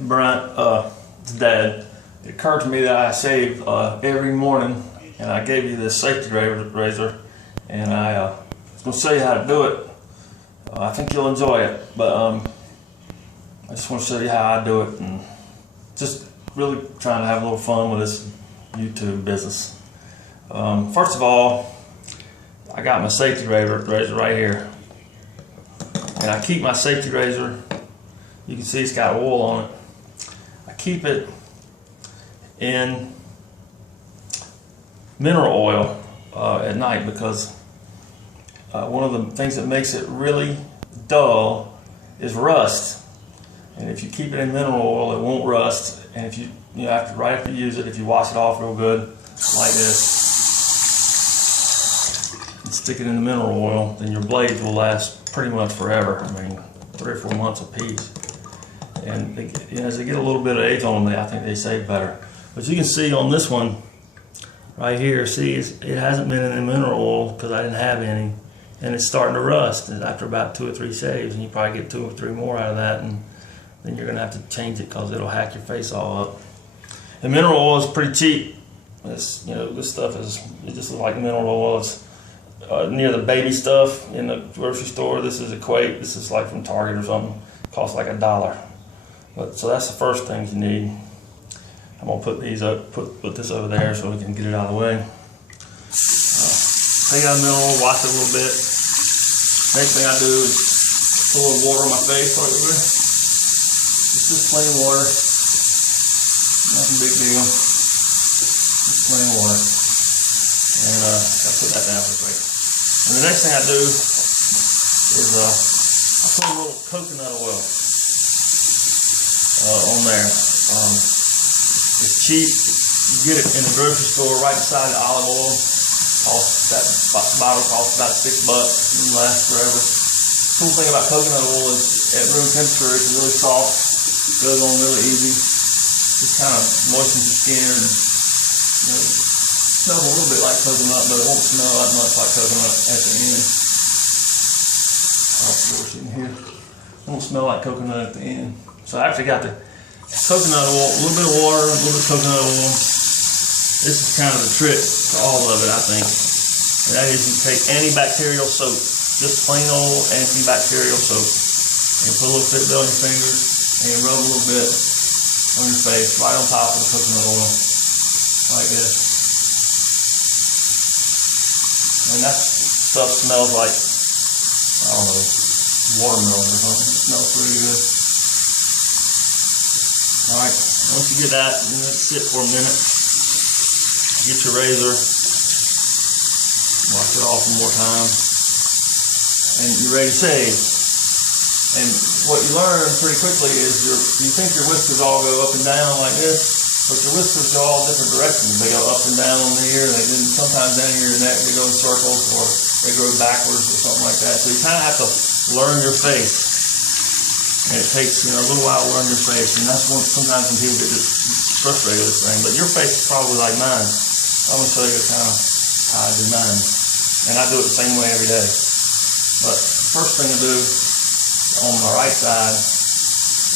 Brian, Dad, it occurred to me that I shave every morning, and I gave you this safety razor, and I was going to show you how to do it. I think you'll enjoy it, but I just want to show you how I do it, and just really trying to have a little fun with this YouTube business. First of all, I got my safety razor right here, and I keep my safety razor. You can see it's got oil on it. I keep it in mineral oil at night because one of the things that makes it really dull is rust. And if you keep it in mineral oil, it won't rust. And if right after you use it, if you wash it off real good, like this, and stick it in the mineral oil, then your blades will last pretty much forever. I mean, 3 or 4 months apiece. And as they get a little bit of age on them, I think they save better. But you can see on this one right here, see it hasn't been in the mineral oil because I didn't have any, and it's starting to rust after about 2 or 3 shaves, and you probably get 2 or 3 more out of that, and then you're gonna have to change it because it'll hack your face all up. And mineral oil is pretty cheap. It's, this stuff it just looks like mineral oil. It's near the baby stuff in the grocery store. This is Equate. This is like from Target or something. It costs like $1. So that's the first thing you need. I'm gonna put these up, put this over there so we can get it out of the way. Take out the mineral oil, wash it a little bit. Next thing I do is put a little water on my face right over there. Just plain water. Nothing big deal. Just plain water. And I'll put that down for a second. And the next thing I do is I put a little coconut oil on there. It's cheap. You get it in the grocery store right beside the olive oil. That bottle costs about $6. It'll last forever. The cool thing about coconut oil is at room temperature it's really soft. Goes on really easy. Just kind of moistens your skin. And, smells a little bit like coconut, but it won't smell that much like coconut at the end. It won't smell like coconut at the end. So I actually got the coconut oil, a little bit of water, a little bit of coconut oil. This is kind of the trick to all of it, I think. And that is you take antibacterial soap, just plain old antibacterial soap. And put a little bit on your fingers and rub a little bit on your face, right on top of the coconut oil, like this. And that stuff smells like, I don't know, watermelon or something. It smells pretty good. Alright, once you get that, you let it sit for a minute. Get your razor, wash it off one more time, and you're ready to shave. And what you learn pretty quickly is you think your whiskers all go up and down like this, but your whiskers go all different directions. They go up and down on here, and then sometimes down here your neck they go in circles, or they grow backwards or something like that. So you kind of have to learn your face. And it takes a little while to learn your face, and that's sometimes when people get frustrated with this thing. But your face is probably like mine. So I'm going to show you kind of how I do mine. And I do it the same way every day. But the first thing I do on my right side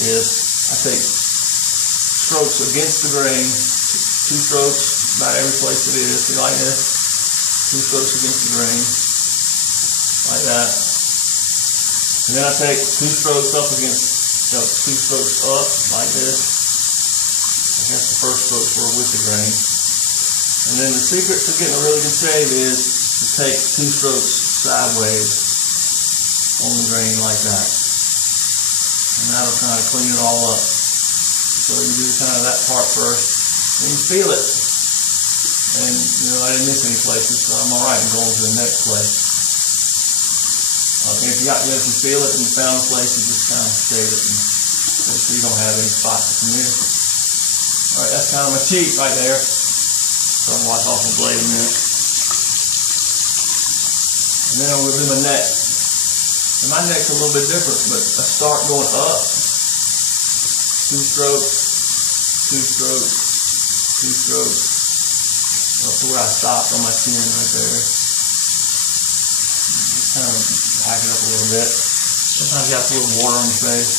is I take strokes against the grain, 2 strokes about every place it is. See, like this, 2 strokes against the grain, like that. And then I take 2 strokes up against, 2 strokes up like this. I guess the first strokes were with the grain. And then the secret to getting a really good shave is to take 2 strokes sideways on the grain like that. And that'll kind of clean it all up. So you do kind of that part first. And you feel it. And I didn't miss any places, so I'm alright in going to the next place. And if you feel it and you found a place, you just kind of shave it and make sure you don't have any spots from here. Alright, that's kind of my cheek right there. So I'm going to wash off the blade a minute. And then I'm going to do my neck. And my neck's a little bit different, but I start going up. 2 strokes, 2 strokes, 2 strokes. Up to where I stopped on my chin right there. Just kind of hack it up a little bit. Sometimes you have to put a little water on your face.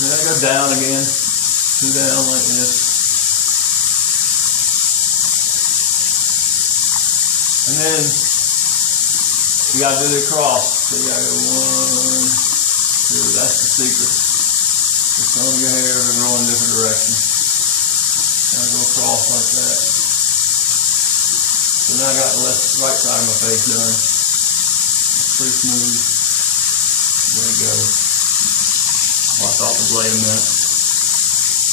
Then I go down again, 2 down like this. And then you gotta do the cross. So you gotta go 1, 2, that's the secret. So some of your hairs are growing in different directions. Gotta go across like that. So now I got the right side of my face done. It's pretty smooth. There you go. Wash off the blade a minute.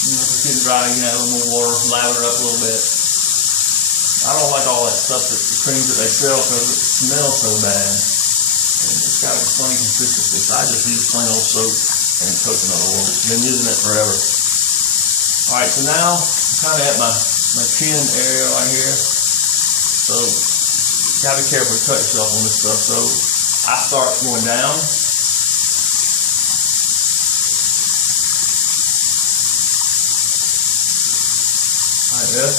You know, if it's getting dry, you can add a little more water, lather it up a little bit. I don't like all that stuff, the creams that they sell, because it smells so bad. And it's got a funny consistency. So I just use plain old soap and coconut oil. Been using it forever. Alright, so now I'm kind of at my chin area right here. So you gotta be careful to cut yourself on this stuff. So I start going down. Like this,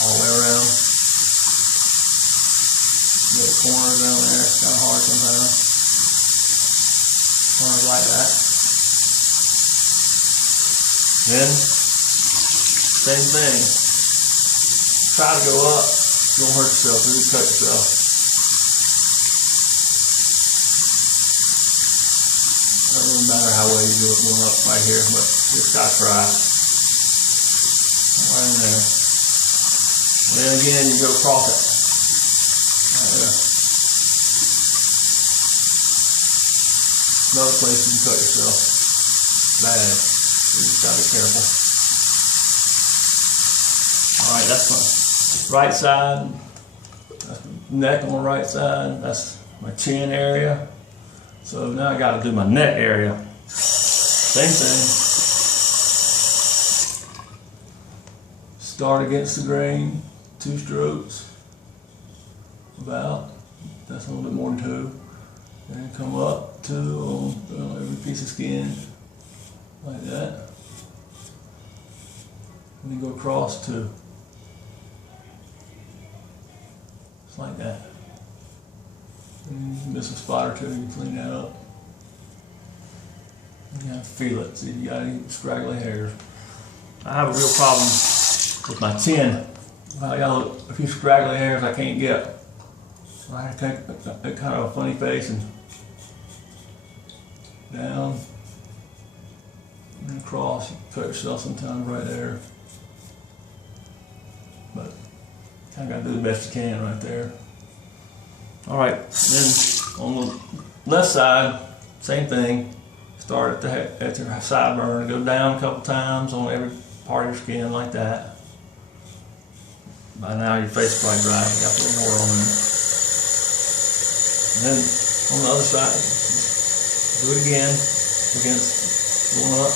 all the way around. Get the corners down there, it's kind of hard sometimes. Corners like that. Then, same thing. Try to go up, you don't hurt yourself, you cut yourself. Doesn't really matter how well you do it going up right here, but you just gotta try. Right in there. And then again, you go across it. Right there. Another place you can cut yourself. Bad. So you just gotta be careful. Alright, that's my right side. That's my neck on the right side. That's my chin area. So now I gotta do my neck area. Same thing. Start against the grain, 2 strokes, about, that's a little bit more than 2. And come up 2 on every piece of skin, like that. And then go across 2. Just like that. And you miss a spot or 2, you clean that up. You gotta feel it, see if you got any scraggly hairs. I have a real problem with my chin. I got a few scraggly hairs I can't get. So I take a kind of a funny face and down and across. You cut yourself sometimes right there. But kind of got to do the best you can right there. Alright, then on the left side, same thing. Start at the sideburn, go down a couple times on every part of your skin like that. By now your face is probably dry, you got a little more on it. And then on the other side, do it again, against going up.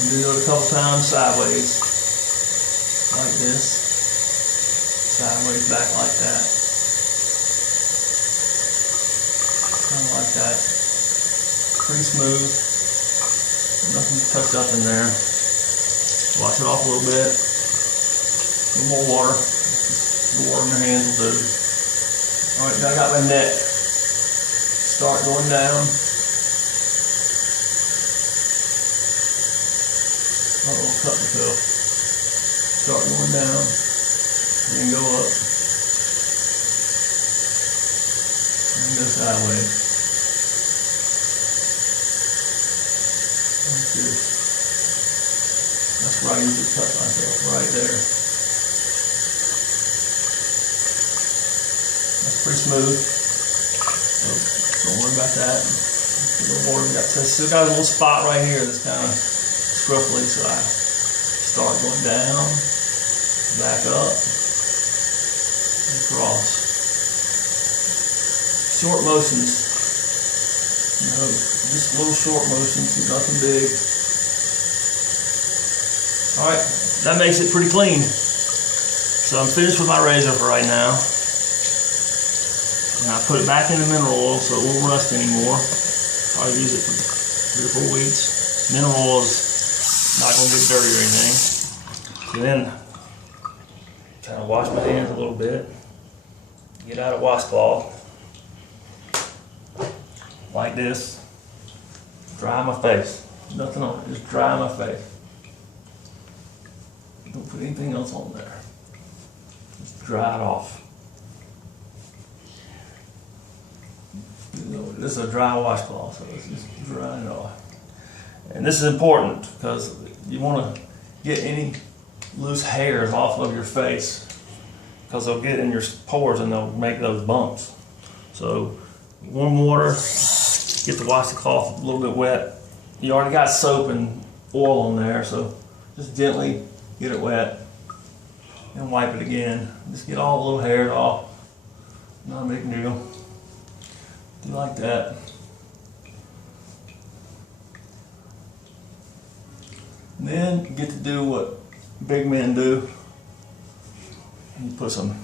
And do it a couple times sideways, like this. Sideways back like that. Kind of like that. Pretty smooth. Nothing tucked up in there. Wash it off a little bit. A little more water. The water in your hands will do. Alright, now I got my neck. Start going down. Uh-oh, cut myself. Start going down. And then go up. And go sideways. Like this. That's where I usually cut myself, right there. That's pretty smooth. So don't worry about that. A little more. Still got a little spot right here that's kind of scruffy, so I start going down, back up, and across. Short motions. You know, just little short motions, nothing big. Alright, that makes it pretty clean. So I'm finished with my razor for right now. And I put it back in the mineral oil so it won't rust anymore. I'll use it for 3 or 4 weeks. Mineral oil is not going to get dirty or anything. So then, kind of wash my hands a little bit. Get out a washcloth. like this. Dry my face. Nothing on it, just dry my face. Don't put anything else on there. Just dry it off. This is a dry washcloth, so it's just drying it off. And this is important because you want to get any loose hairs off of your face, because they'll get in your pores and they'll make those bumps. So warm water, get the washcloth a little bit wet. You already got soap and oil on there, so just gently get it wet and wipe it again. Just get all the little hairs off. Not a big deal. Do like that. And then you get to do what big men do. You put some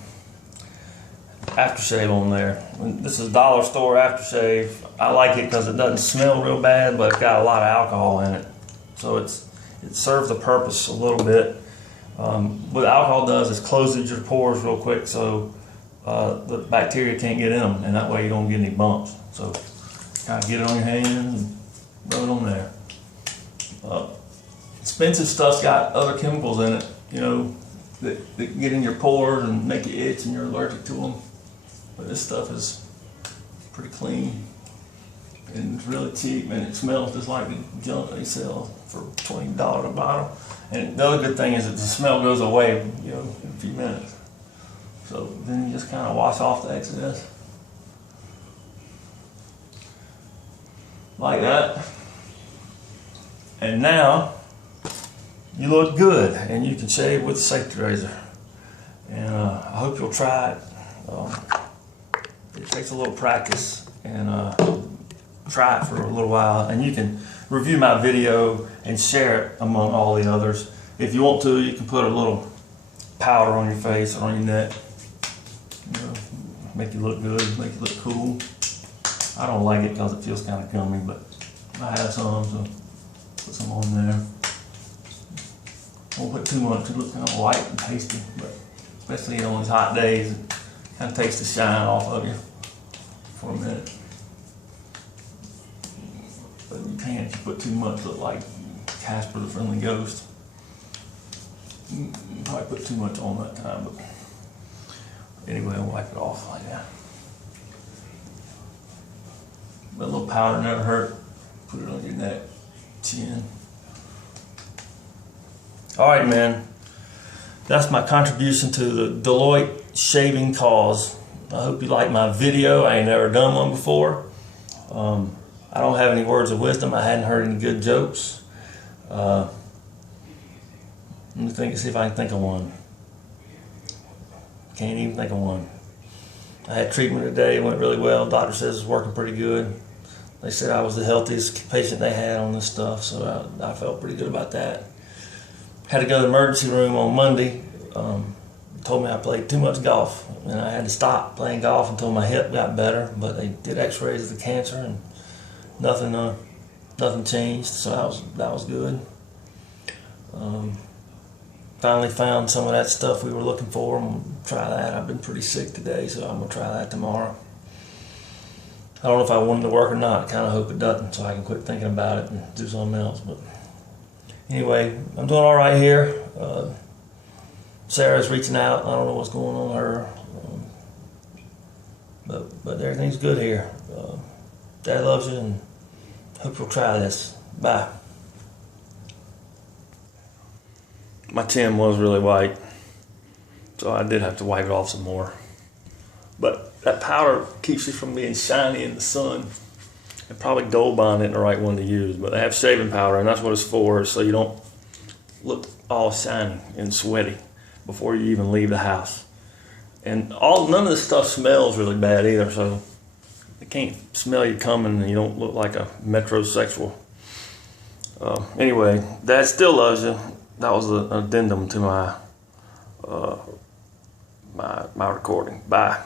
aftershave on there. This is dollar store aftershave. I like it because it doesn't smell real bad, but it's got a lot of alcohol in it. So it serves the purpose a little bit. What alcohol does is closes your pores real quick, so the bacteria can't get in them, and that way you don't get any bumps. So kind of get it on your hands and rub it on there. Expensive stuff's got other chemicals in it, you know, that get in your pores and make you itch and you're allergic to them. But this stuff is pretty clean and it's really cheap, and it smells just like the junk they sell for $20 a bottle. And the other good thing is that the smell goes away, you know, in a few minutes. So then you just kind of wash off the excess. Like that. And now you look good, and you can shave with a safety razor. And I hope you'll try it. It takes a little practice, and try it for a little while, and you can review my video and share it among all the others. If you want to, you can put a little powder on your face or on your neck. You know, make you look good, make you look cool. I don't like it because it feels kind of gummy, but I have some, so put some on there. Don't put too much, it looks kind of white and pasty, but especially on these hot days, it kind of takes the shine off of you for a minute. But you can't, if you put too much, look like Casper the Friendly Ghost. You probably put too much on that time, but anyway, I'll wipe it off like that. But a little powder never hurt. Put it on your neck, chin. All right, man. That's my contribution to the Deloitte shaving cause. I hope you like my video. I ain't never done one before. I don't have any words of wisdom. I hadn't heard any good jokes. Let me see if I can think of one. Can't even think of one. I had treatment today. It went really well. Doctor says it's working pretty good. They said I was the healthiest patient they had on this stuff, so I felt pretty good about that. Had to go to the emergency room on Monday. Told me I played too much golf, and I had to stop playing golf until my hip got better. But they did X-rays of the cancer, and nothing changed. So that was good. Finally found some of that stuff we were looking for. I'm gonna try that. I've been pretty sick today, so I'm gonna try that tomorrow. I don't know if I want it to work or not. I kind of hope it doesn't, so I can quit thinking about it and do something else. But anyway, I'm doing all right here. Sarah's reaching out. I don't know what's going on with her, but everything's good here. Dad loves you, and hope you'll try this. Bye. My chin was really white, so I did have to wipe it off some more. But that powder keeps you from being shiny in the sun. And probably Gold Bond isn't the right one to use, but they have shaving powder, and that's what it's for, so you don't look all shiny and sweaty before you even leave the house. And none of this stuff smells really bad either, so they can't smell you coming and you don't look like a metrosexual. Anyway, Dad still loves you. That was an addendum to my recording. Bye.